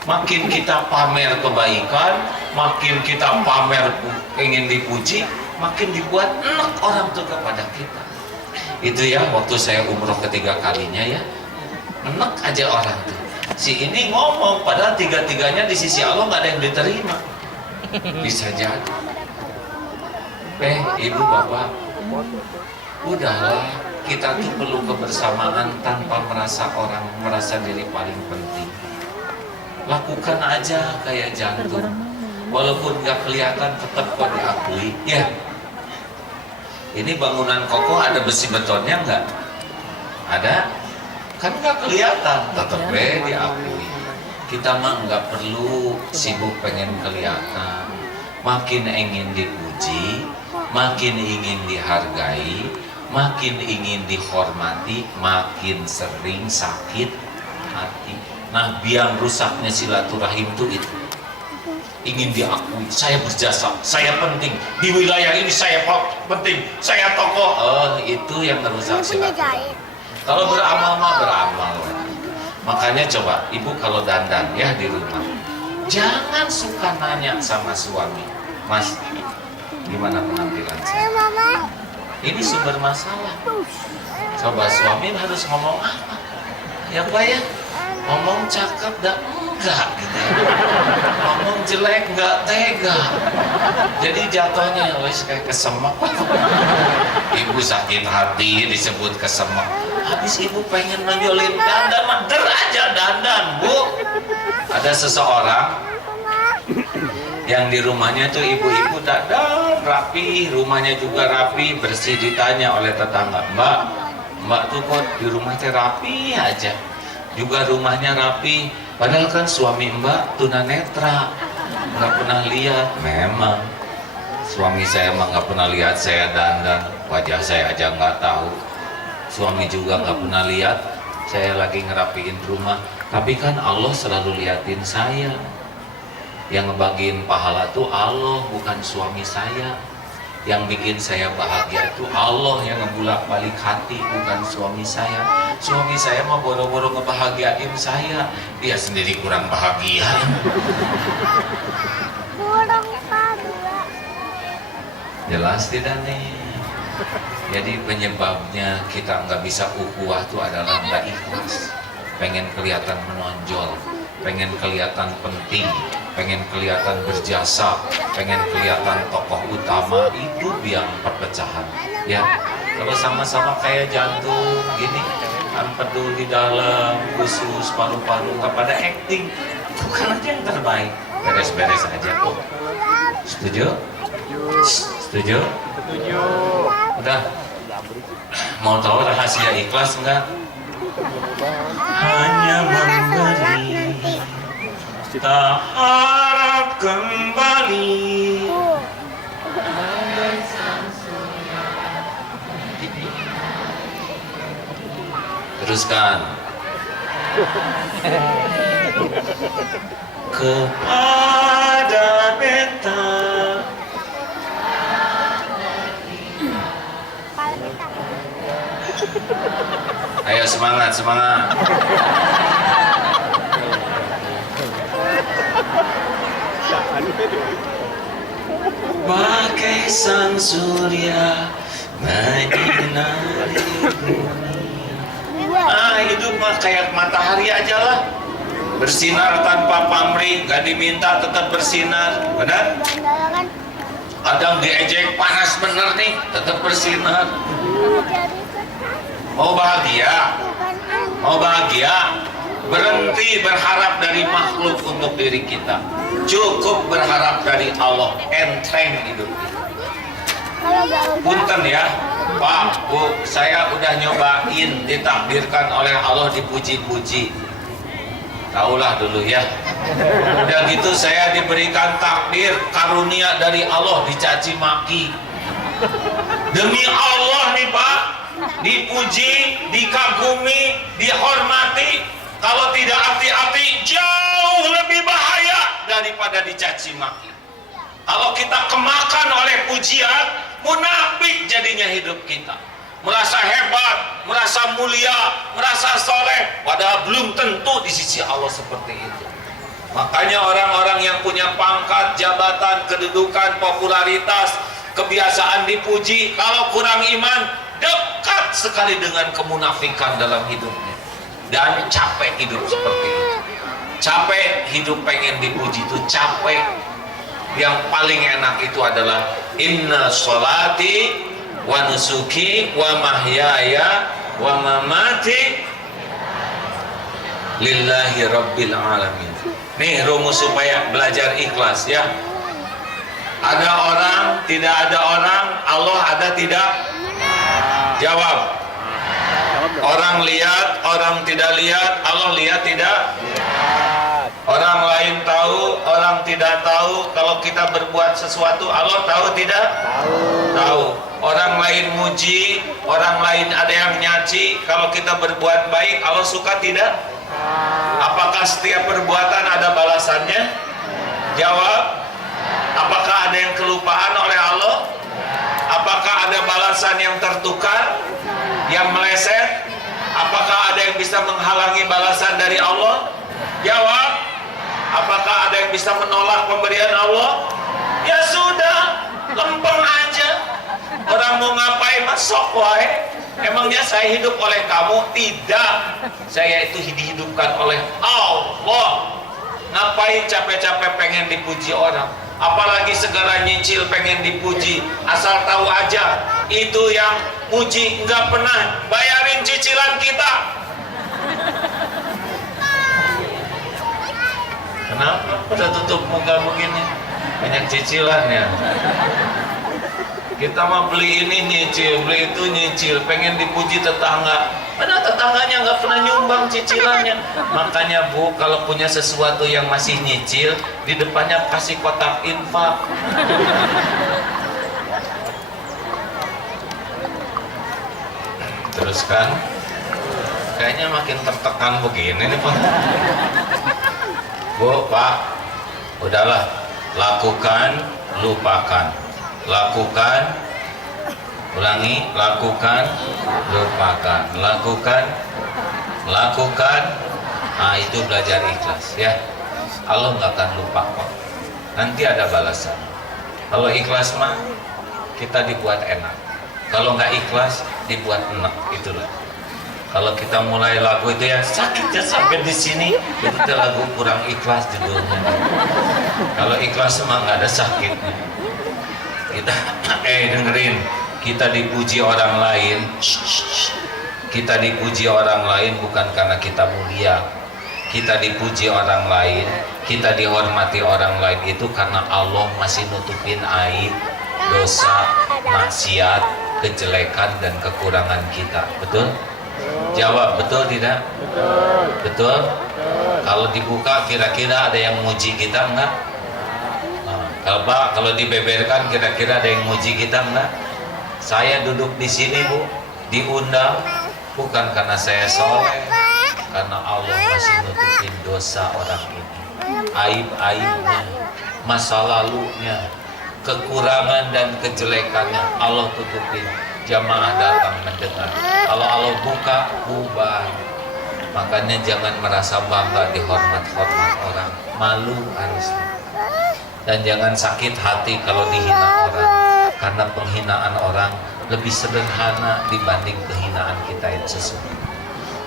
Makin kita pamer kebaikan, makin kita pamer ingin dipuji, makin dibuat enak orang tuh kepada kita. Itu ya waktu saya umroh ketiga kalinya ya, enak aja orang tuh. Si ini ngomong padahal tiga-tiganya di sisi Allah nggak ada yang diterima. Bisa jadi. Ibu bapak, udahlah, kita tuh perlu kebersamaan tanpa merasa diri paling penting. Lakukan aja kayak jantung, walaupun nggak kelihatan tetap kok diakui. Ya, ini bangunan kokoh ada besi betonnya nggak? Ada? Kan nggak kelihatan, tetap diakui. Kita mah nggak perlu sibuk pengen kelihatan. Makin ingin dipuji, makin ingin dihargai, makin ingin dihormati, makin sering sakit hati. Nah, biang rusaknya silaturahim itu. Ingin diakui, saya berjasa, saya penting, di wilayah ini saya penting, saya tokoh. Oh, itu yang merusak silaturahim. Kalau beramal mah beramal. Makanya coba, ibu kalau dandan ya di rumah, jangan suka nanya sama suami, Mas, gimana penampilan saya? Ini sumber masalah. Coba suami harus ngomong apa? Ya Pak ya, ngomong cakep dah enggak gitu ya. Ngomong jelek enggak tega. Jadi jatuhnya wes kayak kesemak. Ibu sakit hati disebut kesemak. Habis ibu pengen nonjolin dandan, mah der aja dandan, Bu. Ada seseorang yang di rumahnya tuh ibu-ibu dandan rapi, rumahnya juga rapi, bersih. Ditanya oleh tetangga, Mbak tuh kok di rumahnya rapi aja, juga rumahnya rapi, padahal kan suami Mbak tunanetra, nggak pernah lihat. Memang suami saya mah nggak pernah lihat saya dandan, wajah saya aja nggak tahu. Suami juga nggak pernah lihat saya lagi ngerapiin rumah, tapi kan Allah selalu liatin saya. Yang ngebagiin pahala tuh Allah, bukan suami saya. Yang bikin saya bahagia itu Allah, yang ngebulak-balik hati, bukan suami saya. Suami saya mah boro-boro ngebahagiain saya, dia sendiri kurang bahagia. Jelas tidak nih? Jadi penyebabnya kita nggak bisa ukhuwah itu adalah nggak ikhlas. Pengen kelihatan menonjol, pengen kelihatan penting, pengen kelihatan berjasa, pengen kelihatan tokoh utama, itu biang perpecahan. Ya, kalau sama-sama kayak jantung gini, empedu di dalam, usus, paru-paru, nggak pada acting, bukan aja yang terbaik, beres-beres aja kok. Setuju? Setuju? Setuju. Udah. Mau tahu rahasia ikhlas enggak? Hanya memberi, tak harap kembali. Teruskan. Kepada beta. Ayo semangat, semangat. Bagai sang surya menyinari bumi. Hidup mah kayak matahari aja lah. Bersinar tanpa pamrih, gak diminta tetap bersinar. Benar? Kadang diejek panas bener nih, tetap bersinar. Mau bahagia? Mau bahagia? Berhenti berharap dari makhluk untuk diri kita. Cukup berharap dari Allah. Enteng hidup kita. Punten ya, Pak, Bu, saya udah nyobain ditakdirkan oleh Allah dipuji-puji. Taulah dulu ya. Udah gitu saya diberikan takdir karunia dari Allah dicaci maki. Demi Allah nih Pak, dipuji, dikagumi, dihormati. Kalau tidak hati-hati jauh lebih bahaya daripada dicaci maki. Kalau kita kemakan oleh pujian, munafik jadinya hidup kita. Merasa hebat, merasa mulia, merasa soleh, padahal belum tentu di sisi Allah seperti itu. Makanya orang-orang yang punya pangkat, jabatan, kedudukan, popularitas, kebiasaan dipuji, kalau kurang iman, dekat sekali dengan kemunafikan dalam hidupnya. Dan capek hidup seperti itu. Capek hidup pengen dipuji itu capek. Yang paling enak itu adalah inna sholati wa nusuki wa mahyaya wa mamati lillahi rabbil alamin. Nih rumus supaya belajar ikhlas ya. Ada orang, tidak ada orang, Allah ada tidak? Jawab. Orang lihat, orang tidak lihat, Allah lihat tidak? Orang lain tahu, orang tidak tahu. Kalau kita berbuat sesuatu, Allah tahu tidak? Tahu. Orang lain muji, orang lain ada yang nyaci. Kalau kita berbuat baik, Allah suka tidak? Apakah setiap perbuatan ada balasannya? Jawab. Apakah ada yang kelupaan oleh Allah? Apakah ada balasan yang tertukar, yang meleset? Apakah ada yang bisa menghalangi balasan dari Allah? Jawab. Apakah ada yang bisa menolak pemberian Allah? Ya sudah, lempeng aja. Orang mau ngapain mah sok wae. Emangnya saya hidup oleh kamu? Tidak. Saya itu dihidupkan oleh Allah. Ngapain capek-capek pengen dipuji orang? Apalagi segala nyicil pengen dipuji. Asal tahu aja, itu yang muji nggak pernah bayarin cicilan kita. Kenapa? Udah tutup muka begini, banyak cicilannya. Kita mah beli ini nyicil, beli itu nyicil, pengen dipuji tetangga. Padahal tetangganya nggak pernah nyumbang cicilannya. Makanya Bu, kalau punya sesuatu yang masih nyicil, di depannya kasih kotak infak. Terus kan, kayaknya makin tertekan begini nih Pak. Bu, Pak, udahlah, lakukan, lupakan. Lakukan, ulangi, lakukan, lupakan, lakukan, lakukan. Nah, itu belajar ikhlas ya. Allah nggak akan lupa kok. Nanti ada balasan. Kalau ikhlas mah kita dibuat enak. Kalau nggak ikhlas dibuat enak, itulah. Kalau kita mulai lagu itu yang sakitnya sampai di sini, itu lagu kurang ikhlas judulnya. Kalau ikhlas mah nggak ada sakitnya. Kita dengerin, kita dipuji orang lain, kita dipuji orang lain bukan karena kita mulia. Kita dipuji orang lain, kita dihormati orang lain itu karena Allah masih nutupin aib, dosa, maksiat, kejelekan dan kekurangan kita. Betul? Jawab, betul tidak? Betul? Kalau dibuka kira-kira ada yang muji kita enggak? Kalau dibeberkan kira-kira ada yang muji kita enggak? Saya duduk di sini Bu, diundang bukan karena saya soleh, karena Allah masih nutupin dosa orang ini, aib-aibnya, masa lalunya, kekurangan dan kejelekannya Allah tutupin. Jamaah datang mendengar. Kalau Allah buka, bubar. Makanya jangan merasa bangga dihormat-hormat orang, malu harusnya. Dan jangan sakit hati kalau dihina orang, karena penghinaan orang lebih sederhana dibanding kehinaan kita yang sesungguhnya.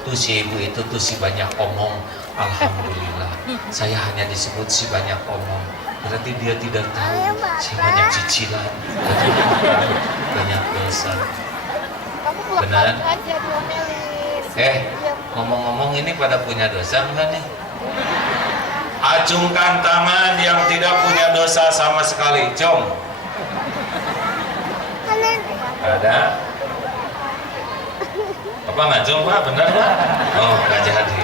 Tuh si ibu itu tuh si banyak omong. Alhamdulillah, saya hanya disebut si banyak omong. Berarti dia tidak tahu si banyak cicilan, banyak dosa. Benar? Ngomong-ngomong ini pada punya dosa enggak nih? Acungkan tangan yang tidak punya dosa sama sekali. Cung. Ada? Apa ngacung Pak? Benar Pak? Oh, nggak jadi.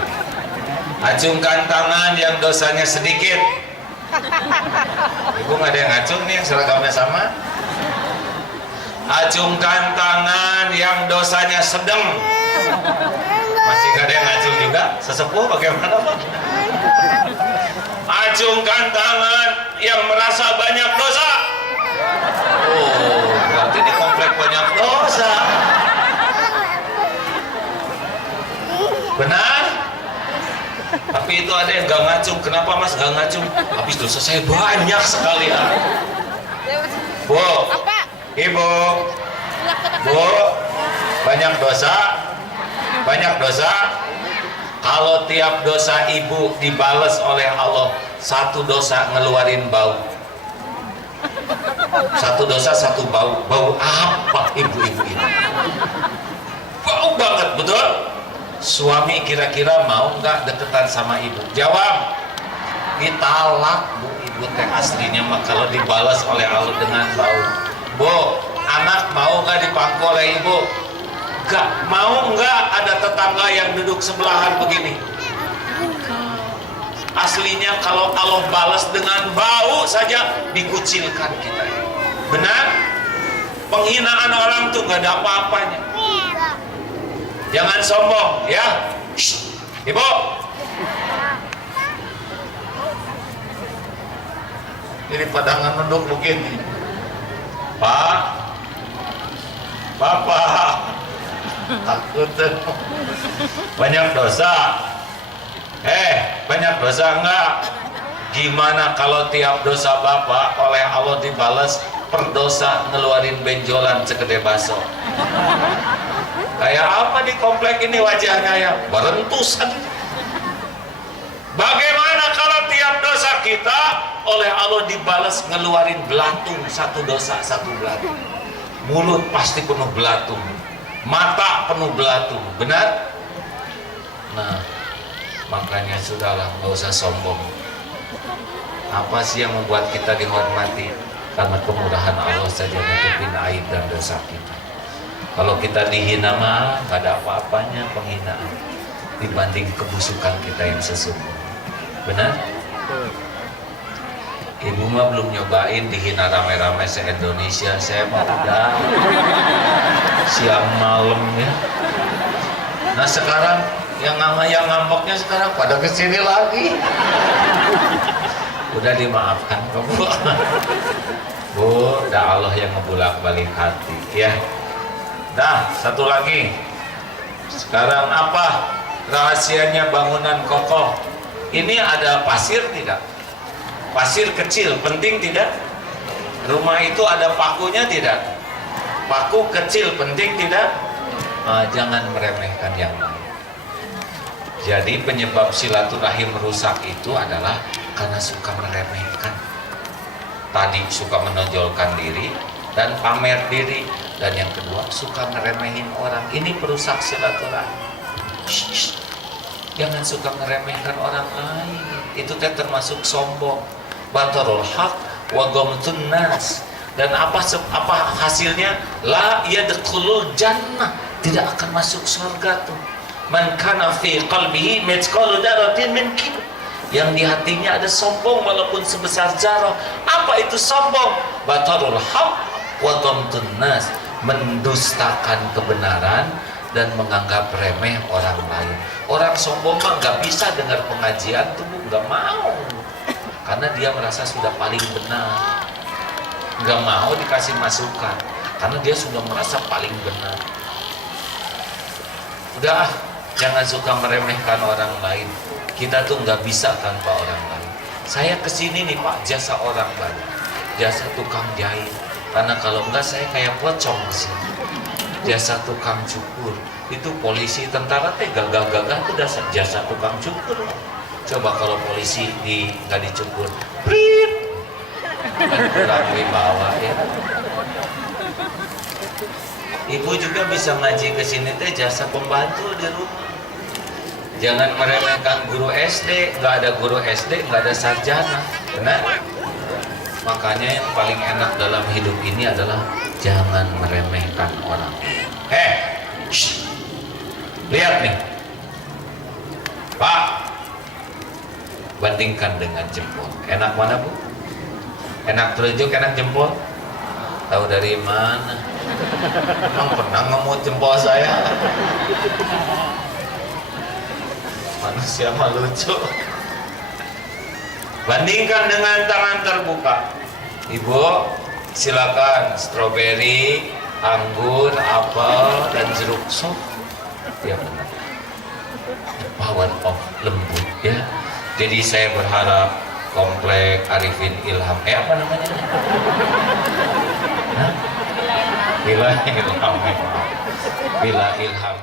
Acungkan tangan yang dosanya sedikit. Ibu nggak ada yang ngacung nih, yang seragamnya sama. Acungkan tangan yang dosanya sedang. Masih nggak ada yang ngacung juga? Sesepuh bagaimana Pak? Acungkan tangan yang merasa banyak dosa. Oh, berarti di komplek banyak dosa. Benar? Tapi itu ada yang gak ngacung. Kenapa Mas gak ngacung? Habis dosa saya banyak sekali ya. Bu, Ibu, Bu, banyak dosa. Banyak dosa. Kalau tiap dosa ibu dibales oleh Allah, satu dosa ngeluarin bau. Satu dosa satu bau. Bau apa ibu-ibu ini? Bau banget, betul? Suami kira-kira mau nggak deketan sama ibu? Jawab. Ditalak Bu, ibu teh aslinya mah kalau dibalas oleh Allah dengan bau. Bu, anak mau nggak dipangku oleh ibu? Gak mau nggak ada tetangga yang duduk sebelahan begini? Aslinya kalau Allah balas dengan bau saja dikucilkan kita. Benar? Penghinaan orang tuh nggak ada apa-apanya. Jangan sombong ya. Shh, Ibu. Ini padangan duduk begini. Pak, Bapak, takut banyak dosa. Banyak dosa enggak? Gimana kalau tiap dosa Bapak oleh Allah dibalas perdosa ngeluarin benjolan segede baso. Kayak apa di komplek ini wajahnya ya? Berentusan. Bagaimana kalau tiap dosa kita oleh Allah dibalas ngeluarin belatung, satu dosa satu belatung. Mulut pasti penuh belatung, mata penuh belatung, benar? Nah, makanya sudahlah, nggak usah sombong. Apa sih yang membuat kita dihormati? Karena kemurahan Allah saja nutupin aib dan dosa kita. Kalau kita dihina mah nggak ada apa-apanya penghinaan dibanding kebusukan kita yang sesungguhnya. Benar? Ibu mah belum nyobain dihina rame-rame se-Indonesia. Saya mah udah siang malam ya. Nah sekarang yang ngambeknya sekarang pada kesini lagi. Udah dimaafkan kok Bu. Bu, udah Allah yang ngebulak-balik hati ya. Nah, satu lagi. Sekarang apa rahasianya bangunan kokoh? Ini ada pasir tidak? Pasir kecil penting tidak? Rumah itu ada pakunya tidak? Paku kecil penting tidak? Jangan meremehkan yang lain. Jadi penyebab silaturahim rusak itu adalah karena suka meremehkan. Tadi suka menonjolkan diri dan pamer diri, dan yang kedua suka ngeremehin orang. Ini perusak silaturahim. Jangan suka ngeremehkan orang lain. Itu termasuk sombong. Batarul haq wa ghamtun nas. Dan apa hasilnya? La yadkhulul jannah. Tidak akan masuk surga tuh. Man kana fi qalbihi mithqalu dzarratin min kibr. Yang di hatinya ada sombong walaupun sebesar zarah. Apa itu sombong? Batarul haq wa ghamtun nas. Mendustakan kebenaran dan menganggap remeh orang lain. Orang sombong mah nggak bisa dengar pengajian tuh, nggak mau, karena dia merasa sudah paling benar. Nggak mau dikasih masukan, karena dia sudah merasa paling benar. Udah, jangan suka meremehkan orang lain. Kita tuh nggak bisa tanpa orang lain. Saya kesini nih Pak, jasa orang banyak, jasa tukang jahit. Karena kalau enggak saya kayak pocong sih. Jasa tukang cukur, itu polisi tentara teh gagah-gagah itu jasa tukang cukur. Coba kalau polisi nggak dicukur, prit, kurang wibawa ya. Ibu juga bisa ngaji ke sini teh jasa pembantu di rumah. Jangan meremehkan guru SD, nggak ada guru SD, nggak ada sarjana, benar? Makanya yang paling enak dalam hidup ini adalah jangan meremehkan orang. Lihat nih, Pak, bandingkan dengan jempol. Enak mana Bu? Enak telunjuk, enak jempol? Tahu dari mana? Emang pernah ngemut jempol saya? Manusia mah lucu. Bandingkan dengan tangan terbuka. Ibu, silakan stroberi, anggur, apel, dan jeruk sok. Ya benar. The power of lembut ya. Jadi saya berharap komplek Arifin Ilham. Apa namanya? Hah? Bila Ilham. Bila Ilham.